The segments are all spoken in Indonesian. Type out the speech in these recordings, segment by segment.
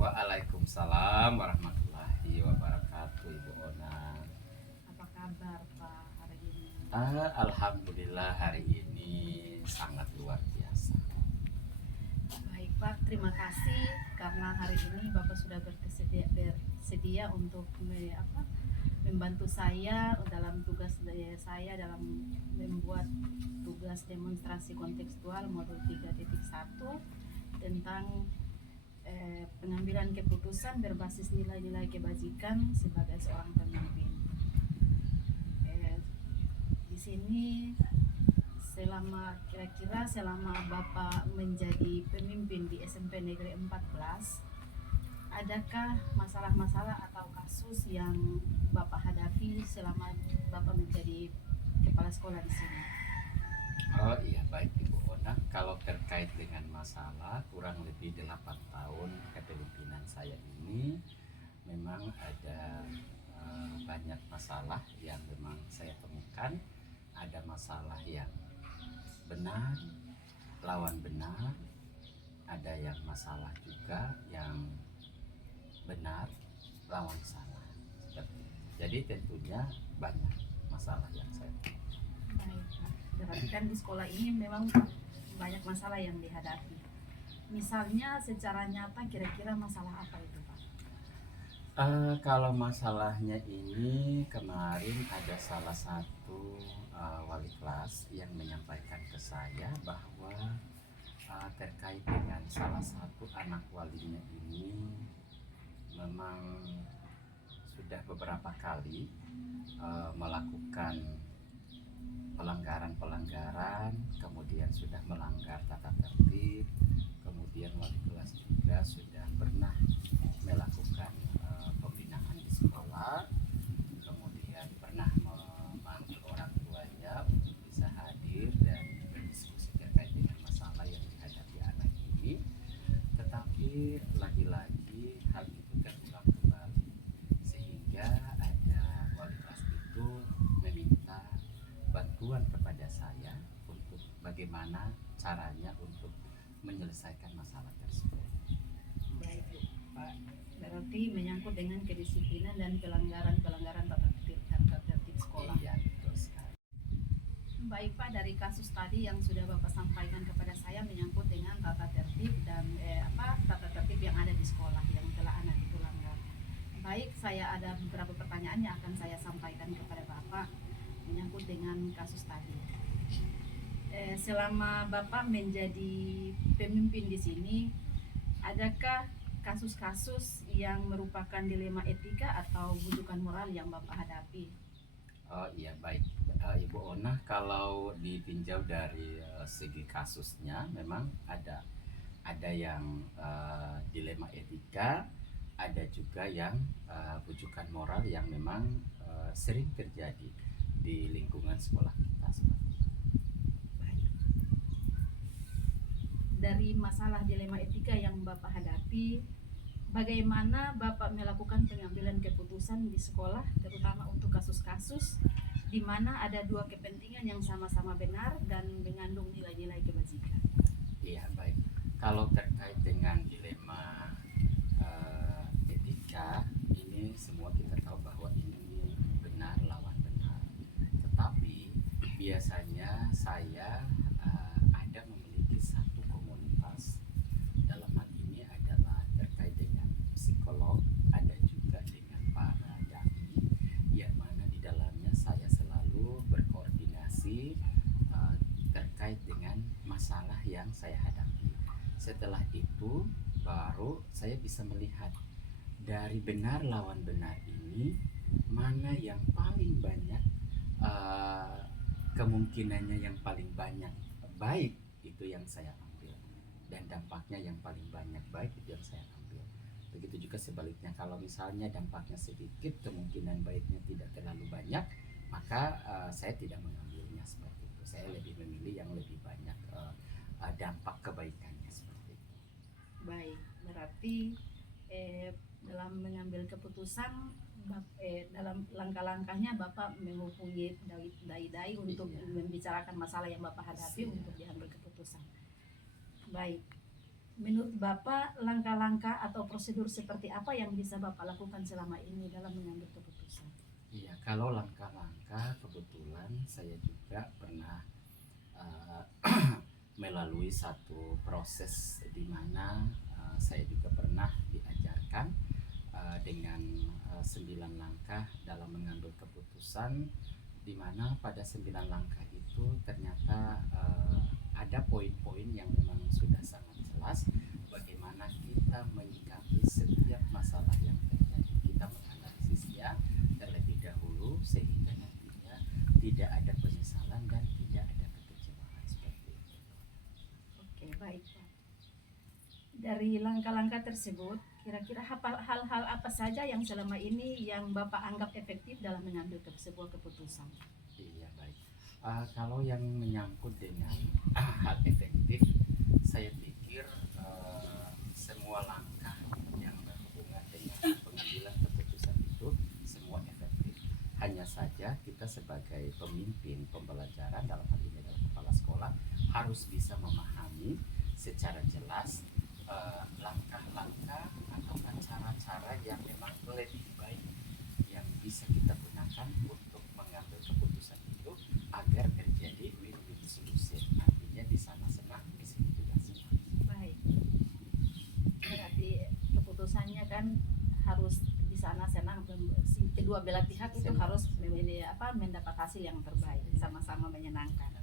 Waalaikumsalam warahmatullahi wabarakatuh, Ibu Ona. Apa kabar Pak hari ini? Alhamdulillah hari ini sangat luar biasa. Baik Pak, terima kasih karena hari ini Bapak sudah bersedia untuk membantu saya dalam tugas saya dalam membuat tugas demonstrasi kontekstual modul 3.1 tentang pengambilan keputusan berbasis nilai-nilai kebajikan sebagai seorang pemimpin. Di sini selama Bapak menjadi pemimpin di SMP Negeri 14, adakah masalah-masalah atau kasus yang Bapak hadapi selama Bapak menjadi kepala sekolah di sini? Oh iya, baik Ibu Ona. Kalau terkait dengan masalah kurang lebih 8 tahun kepemimpinan saya ini, memang ada banyak masalah yang memang saya temukan. Ada masalah yang benar lawan benar, ada yang masalah juga yang benar lawan salah, seperti itu. Jadi tentunya banyak masalah yang saya temukan. Baik Pak, berarti kan di sekolah ini memang banyak masalah yang dihadapi. Misalnya secara nyata kira-kira masalah apa itu Pak? Kalau masalahnya ini kemarin ada salah satu wali kelas yang menyampaikan ke saya bahwa terkait dengan salah satu anak walinya ini memang sudah beberapa kali melakukan pelanggaran-pelanggaran, kemudian sudah melanggar tata tertib, kemudian wali kelas juga sudah pernah melakukan pembinaan di sekolah, kemudian pernah memanggil orang tuanya untuk bisa hadir dan berdiskusi terkait dengan masalah yang dihadapi anak ini. Tetapi lagi-lagi hal itu terulang kembali, sehingga ada wali kelas itu meminta bantuan kepada saya untuk bagaimana caranya untuk menyelesaikan masalah tersebut. Baik Pak, berarti menyangkut dengan kedisiplinan dan pelanggaran tata tertib sekolah. Iya, betul sekali. Baik Pak, dari kasus tadi yang sudah Bapak sampaikan kepada saya menyangkut dengan tata tertib dan tata tertib yang ada di sekolah yang telah anak itu langgar. Baik, saya ada beberapa pertanyaan yang akan saya sampaikan kepada Bapak menyangkut dengan kasus tadi. Selama Bapak menjadi pemimpin di sini, adakah kasus-kasus yang merupakan dilema etika atau bujukan moral yang Bapak hadapi? Oh iya, baik. Ibu Ona, kalau ditinjau dari segi kasusnya memang ada yang dilema etika, ada juga yang bujukan moral yang memang sering terjadi di lingkungan sekolah kita seperti itu. Dari masalah dilema etika yang Bapak hadapi, bagaimana Bapak melakukan pengambilan keputusan di sekolah, terutama untuk kasus-kasus di mana ada dua kepentingan yang sama-sama benar dan mengandung nilai-nilai kebajikan? Iya, baik. Kalau terkait dengan dilema etika, ini semua kita tahu bahwa ini benar lawan benar. Tetapi biasanya saya ada memiliki satu komunitas. Dalam hal ini adalah terkait dengan psikolog, ada juga dengan para dai, yang mana di dalamnya saya selalu berkoordinasi terkait dengan masalah yang saya hadapi. Setelah itu baru saya bisa melihat dari benar lawan benar ini mana yang paling banyak kemungkinannya yang paling banyak baik itu yang saya ambil, dan dampaknya yang paling banyak baik itu yang saya ambil. Begitu juga sebaliknya, kalau misalnya dampaknya sedikit, kemungkinan baiknya tidak terlalu banyak, maka saya tidak mengambilnya seperti itu. Saya lebih memilih yang lebih banyak dampak kebaikannya seperti itu. Baik, berarti dalam mengambil keputusan dalam langkah-langkahnya Bapak menghubungi dai-dai untuk membicarakan masalah yang Bapak hadapi untuk diambil keputusan. Baik, Menurut Bapak, langkah-langkah atau prosedur seperti apa yang bisa Bapak lakukan selama ini dalam mengambil keputusan? Iya, kalau langkah-langkah kebetulan saya juga pernah eh, melalui satu proses di mana saya juga pernah diajarkan dengan 9 langkah dalam mengambil keputusan, di mana pada 9 langkah itu ternyata ada poin-poin yang memang sudah sangat jelas bagaimana kita menyikapi setiap masalah yang terjadi. Kita menganalisisnya terlebih dahulu sehingga nantinya tidak ada penyesalan dan tidak ada kekecewaan seperti itu. Oke, baik Pak. Dari langkah-langkah tersebut, kira-kira hal-hal apa saja yang selama ini yang Bapak anggap efektif dalam mengambil sebuah keputusan? Iya, baik. Kalau yang menyangkut dengan hal efektif, saya pikir semua langkah yang berhubungan dengan pengambilan keputusan itu semua efektif. Hanya saja kita sebagai pemimpin pembelajaran, dalam hal ini adalah kepala sekolah, harus bisa memahami secara jelas langkah-langkah atau cara-cara yang memang lebih baik yang bisa kita gunakan untuk mengambil keputusan itu agar terjadi win-win solution. Artinya di sana senang, di sini juga senang. Baik, berarti keputusannya kan harus di sana senang, kedua belah pihak itu harus mendapat hasil yang terbaik, sama-sama menyenangkan.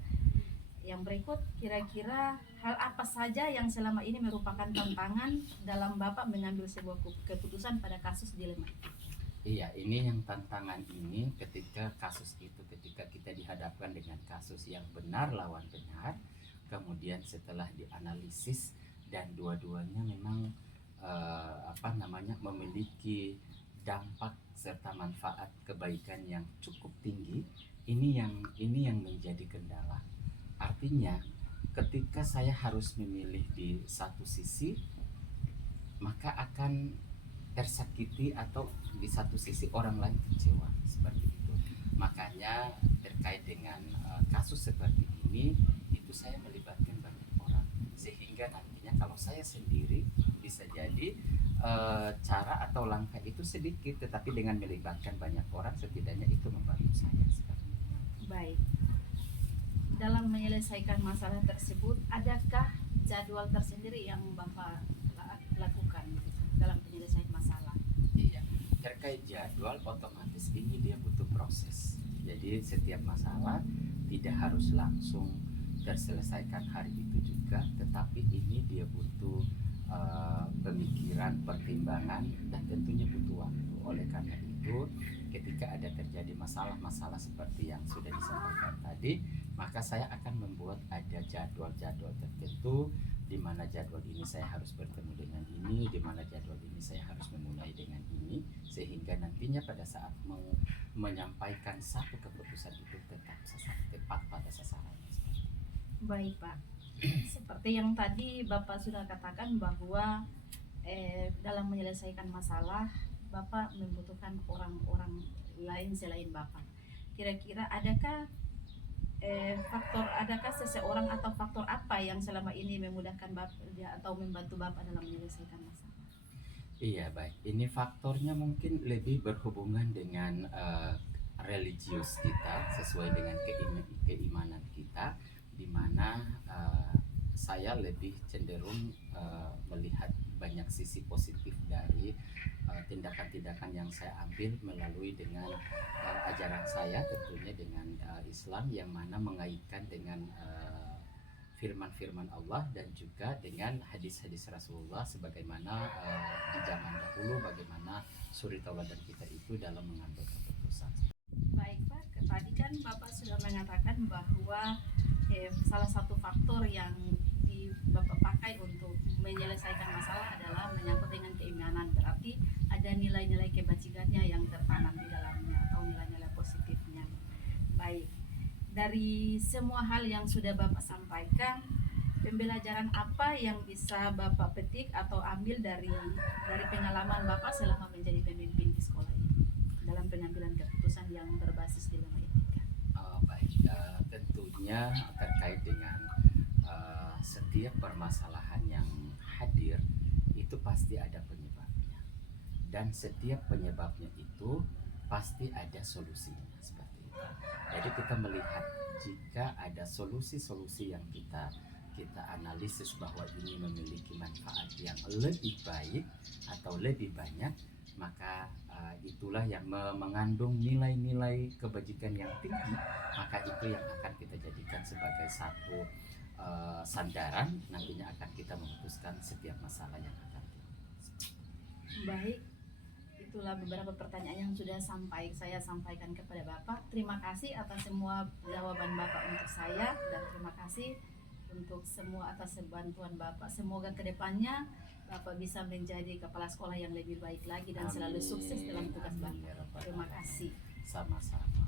Yang berikut, kira-kira hal apa saja yang selama ini merupakan tantangan dalam Bapak mengambil sebuah keputusan pada kasus dilema itu? Iya, ini yang tantangan ini ketika kasus itu, ketika kita dihadapkan dengan kasus yang benar lawan benar, kemudian setelah dianalisis dan dua-duanya memang memiliki dampak serta manfaat kebaikan yang cukup tinggi, ini yang menjadi kendala. Artinya, ketika saya harus memilih di satu sisi, maka akan tersakiti atau di satu sisi orang lain kecewa seperti itu. Makanya terkait dengan kasus seperti ini itu saya melibatkan banyak orang sehingga nantinya kalau saya sendiri bisa jadi cara atau langkah itu sedikit, tetapi dengan melibatkan banyak orang setidaknya itu membantu saya seperti itu. Baik, dalam menyelesaikan masalah tersebut, adakah jadwal tersendiri yang Bapak lakukan dalam penyelesaian masalah? Iya, terkait jadwal otomatis ini dia butuh proses. Jadi setiap masalah tidak harus langsung terselesaikan hari itu juga, tetapi ini dia butuh pemikiran, pertimbangan, dan tentunya butuh waktu. Oleh karena itu, ketika ada terjadi masalah-masalah seperti yang sudah disampaikan tadi, maka saya akan membuat ada jadwal-jadwal tertentu di mana jadwal ini saya harus bertemu dengan ini, di mana jadwal ini saya harus memulai dengan ini, sehingga nantinya pada saat menyampaikan satu keputusan itu tetap tepat pada sasarannya. Baik Pak, seperti yang tadi Bapak sudah katakan bahwa dalam menyelesaikan masalah Bapak membutuhkan orang-orang lain selain Bapak. Kira-kira adakah seseorang atau faktor apa yang selama ini memudahkan Bapak atau membantu Bapak dalam menyelesaikan masalah? Iya, baik. Ini faktornya mungkin lebih berhubungan dengan religius kita sesuai dengan keimanan kita, di mana saya lebih cenderung melihat banyak sisi positif dari tindakan-tindakan yang saya ambil melalui dengan ajaran saya, tentunya dengan Islam, yang mana mengaitkan dengan firman-firman Allah dan juga dengan hadis-hadis Rasulullah, sebagaimana di zaman dahulu bagaimana suri tauladan kita itu dalam mengambil keputusan. Baik Pak, tadi kan Bapak sudah mengatakan bahwa salah satu faktor yang Bapak pakai untuk menyelesaikan masalah adalah menyangkut dengan keimanan, berarti ada nilai-nilai kebajikannya yang tertanam di dalamnya atau nilai-nilai positifnya. Baik, dari semua hal yang sudah Bapak sampaikan, pembelajaran apa yang bisa Bapak petik atau ambil dari pengalaman Bapak selama menjadi pemimpin di sekolah ini dalam pengambilan keputusan yang berbasis dilema etika? Baik, tentunya terkait dengan setiap permasalahan yang hadir itu pasti ada penyebabnya, dan setiap penyebabnya itu pasti ada solusinya, seperti itu. Jadi kita melihat jika ada solusi-solusi yang kita analisis bahwa ini memiliki manfaat yang lebih baik atau lebih banyak, maka itulah yang mengandung nilai-nilai kebajikan yang tinggi, maka itu yang akan kita jadikan sebagai satu sandaran nantinya akan kita memutuskan setiap masalah yang akan kita. Baik, itulah beberapa pertanyaan yang sudah saya sampaikan kepada Bapak. Terima kasih atas semua jawaban Bapak untuk saya, dan terima kasih untuk semua atas bantuan Bapak. Semoga kedepannya Bapak bisa menjadi kepala sekolah yang lebih baik lagi dan selalu sukses dalam tugas Bapak. Terima kasih. Sama-sama.